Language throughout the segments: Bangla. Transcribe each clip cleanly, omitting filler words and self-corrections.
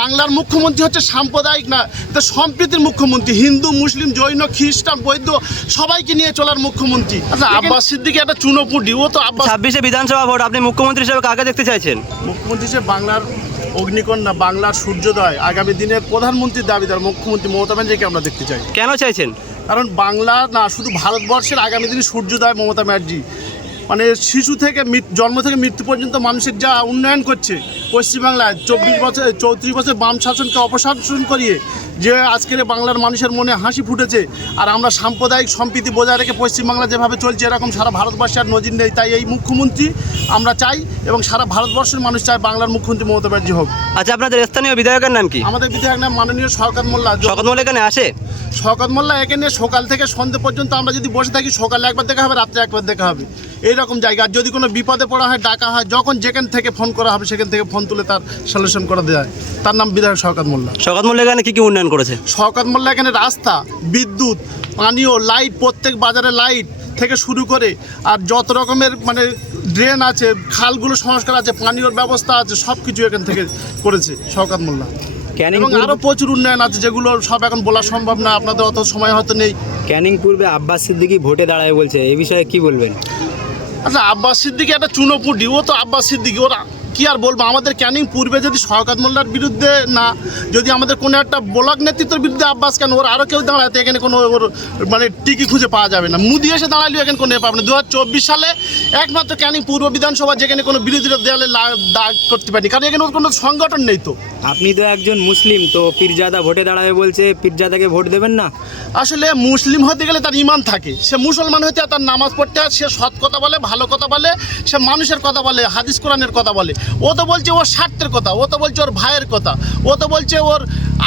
বাংলার মুখ্যমন্ত্রী হচ্ছে সাম্প্রদায়িক না, এটা সম্প্রীতির মুখ্যমন্ত্রী। হিন্দু, মুসলিম, জৈন, খ্রিস্টান, বৌদ্ধ সবাইকে নিয়ে চলার মুখ্যমন্ত্রী। আচ্ছা, আব্বাস সিদ্দিকী একটা চুনোপুটি, ও তো আব্বাস। 26শে বিধানসভা ভোট, আপনি মুখ্যমন্ত্রী হিসেবে কাকে দেখতে চাইছেন? মুখ্যমন্ত্রী হিসেবে বাংলার অগ্নিকন্যা, বাংলার সূর্যোদয়, আগামী দিনের প্রধানমন্ত্রীর দাবিদার মুখ্যমন্ত্রী মমতা ব্যানার্জিকে আমরা দেখতে চাই। কেন চাইছেন? কারণ বাংলা না, শুধু ভারতবর্ষের আগামী দিনে সূর্যোদয় মমতা ব্যানার্জি। মানে শিশু থেকে জন্ম থেকে মৃত্যু পর্যন্ত মানুষের যা উন্নয়ন করছে পশ্চিমবাংলায়, 34 বছর বাম শাসনকে অপশাসন করিয়ে যে আজকের বাংলার মানুষের মনে হাসি ফুটেছে। আর আমরা সাম্প্রদায়িক সম্প্রীতি বজায় রেখে পশ্চিমবাংলা যেভাবে চলছে, এরকম সারা ভারতবর্ষে আর নজির নেই। তাই এই মুখ্যমন্ত্রী আমরা চাই এবং সারা ভারতবর্ষের মানুষ চায় বাংলার মুখ্যমন্ত্রী মমতা ব্যানার্জি হোক। আচ্ছা, আপনাদের স্থানীয় বিধায়কের নাম কি? আমাদের বিধায়ক নাম মাননীয় শওকত মোল্লা। শওকত মোল্লা এখানে আসে? শওকত মোল্লা এখানে সকাল থেকে সন্ধ্যে পর্যন্ত আমরা যদি বসে থাকি, সকালে একবার দেখা হবে, রাত্রে একবার দেখা হবে, এইরকম জায়গা। আর যদি কোনো বিপদে পড়া হয়, ডাকা হয়, যখন যেখান থেকে ফোন করা হবে সেখান থেকে ফোন তুলে তার সলিউশন করে দেওয়া হয়। তার নাম বিধায়ক শওকত মোল্লা। শওকত মোল্লা এখানে কি উন্নয়ন করেছে? শওকত মোল্লা এখানে রাস্তা, বিদ্যুৎ, পানীয়, লাইট, প্রত্যেক বাজারে লাইট থেকে শুরু করে আর যত রকমের মানে ড্রেন আছে, খালগুলো সংস্কার আছে, পানীয়র ব্যবস্থা আছে, সব কিছু এখান থেকে করেছে শওকত মোল্লা। এবং আরও প্রচুর উন্নয়ন আছে যেগুলো সব এখন বলা সম্ভব না, আপনাদের অত সময় হয়তো নেই। ক্যানিং পূর্বে আব্বাস সিদ্দিকী ভোটে দাঁড়ায় বলছে, এই বিষয়ে কি বলবেন? আচ্ছা, আব্বাস সিদ্দিকী একটা চুনোপুটি, ও তো আব্বাস সিদ্দিকী। ওরা কি আর বলবো, আমাদের ক্যানিং পূর্বে যদি শওকত মোল্লার বিরুদ্ধে না, যদি আমাদের কোনো একটা ব্লক নেতৃত্বের বিরুদ্ধে আব্বাস, কেন ওর আরও কেউ দাঁড়াতে এখানে কোনো ওর মানে টিকি খুঁজে পাওয়া যাবে না। মুদি এসে দাঁড়ালেও এখানে কোনো পাবে না। 2024 সালে একমাত্র ক্যানিং পূর্ব বিধানসভা যেখানে কোনো বিরোধীরা দেয়ালে দাগ করতে পারেনি, কারণ এখানে ওর কোনো সংগঠন নেই। তো আপনি তো একজন মুসলিম, তো পীরজাদা ভোটে দাঁড়াবে বলছে, পীরজাদাকে ভোট দেবেন না? আসলে মুসলিম হতে গেলে তার ইমান থাকে, সে মুসলমান হতে তার নামাজ পড়তে হয়, সে সৎ কথা বলে, ভালো কথা বলে, সে মানুষের কথা বলে, হাদিস কোরআনের কথা বলে। ও তো বলছে ওর স্বার্থের কথা, ও তো বলছে ওর ভাইয়ের কথা, ও তো বলছে ওর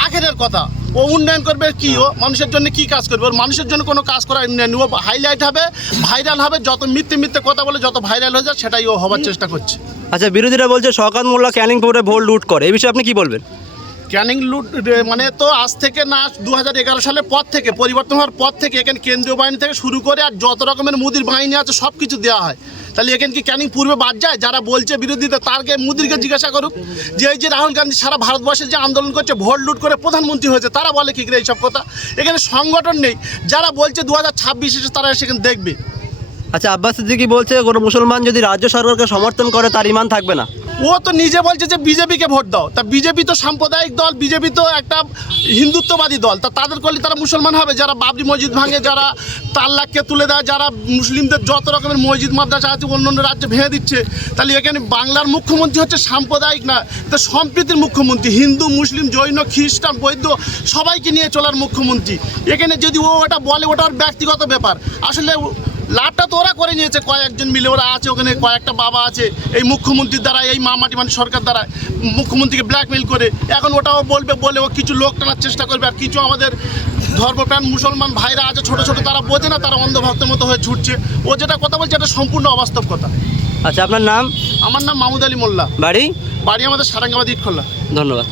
আখেরের কথা। ও উন্নয়ন করবে কি, ও মানুষের জন্য কি কাজ করবে? ওর মানুষের জন্য কোনো কাজ করার উন্নয়ন, ও হাইলাইট হবে, ভাইরাল হবে, যত মিথ্যে কথা বলে যত ভাইরাল হয়ে যায় সেটাই ও হবার চেষ্টা করছে। আচ্ছা, বিরোধীরা বলছে শওকত মোল্লা ক্যানিং পূর্বে ভোট লুট করে, এই বিষয়ে আপনি কি বলবেন? ক্যানিং লুট মানে তো আজ থেকে না, 2011 সালের পর থেকে, পরিবর্তন হওয়ার পর থেকে এখানে কেন্দ্রীয় বাহিনী থেকে শুরু করে আর যত রকমের মুদির বাহিনী আছে সব কিছু দেওয়া হয়। তাহলে এখানে কি ক্যানিং পূর্বে বাদ যায়? যারা বলছে বিরোধীরা, তারকে মুদিরকে জিজ্ঞাসা করুক যে এই যে রাহুল গান্ধী সারা ভারতবর্ষে যে আন্দোলন করছে, ভোট লুট করে প্রধানমন্ত্রী হয়েছে, তারা বলে কি করে এইসব কথা? এখানে সংগঠন নেই। যারা বলছে 2026 এসে তারা সেখানে দেখবে। আচ্ছা, আব্বাস সিদ্দিকী বলছে কোনো মুসলমান যদি রাজ্য সরকারকে সমর্থন করে তার ইমান থাকবে না। ও তো নিজে বলছে যে বিজেপিকে ভোট দাও। তা বিজেপি তো সাম্প্রদায়িক দল, বিজেপি তো একটা হিন্দুত্ববাদী দল। তা তাদের করলে তারা মুসলমান হবে? যারা বাবরি মসজিদ ভাঙে, যারা তাল্লাককে তুলে দেয়, যারা মুসলিমদের যত রকমের মসজিদ মাদ্রাসা আছে অন্য অন্য রাজ্যে ভেঙে দিচ্ছে, তাহলে এখানে বাংলার মুখ্যমন্ত্রী হচ্ছে সাম্প্রদায়িক না, এটা সম্প্রীতির মুখ্যমন্ত্রী। হিন্দু, মুসলিম, জৈন, খ্রিস্টান, বৌদ্ধ সবাইকে নিয়ে চলার মুখ্যমন্ত্রী। এখানে যদি ও ওটা বলে, ওটা ওর ব্যক্তিগত ব্যাপার। আসলে লাভটা তো ওরা করে নিয়েছে, কয়েকজন মিলে ওরা আছে ওখানে, কয়েকটা বাবা আছে এই মুখ্যমন্ত্রীর দ্বারা, এই মামাটি মানে সরকার দ্বারা মুখ্যমন্ত্রীকে ব্ল্যাকমেল করে। এখন ওটাও বলে ও কিছু লোক টানার চেষ্টা করবে, আর কিছু আমাদের ধর্মপ্রাণ মুসলমান ভাইরা আছে ছোটো ছোটো, তারা বোঝে না, তারা অন্ধভক্তের মতো হয়ে ছুটছে। ও যেটা কথা বলছে এটা সম্পূর্ণ অবাস্তব কথা। আচ্ছা, আপনার নাম? আমার নাম মাহমুদ আলী মোল্লা। বাড়ি? বাড়ি আমাদের সারাঙ্গাবাদ ইটখোলা। ধন্যবাদ।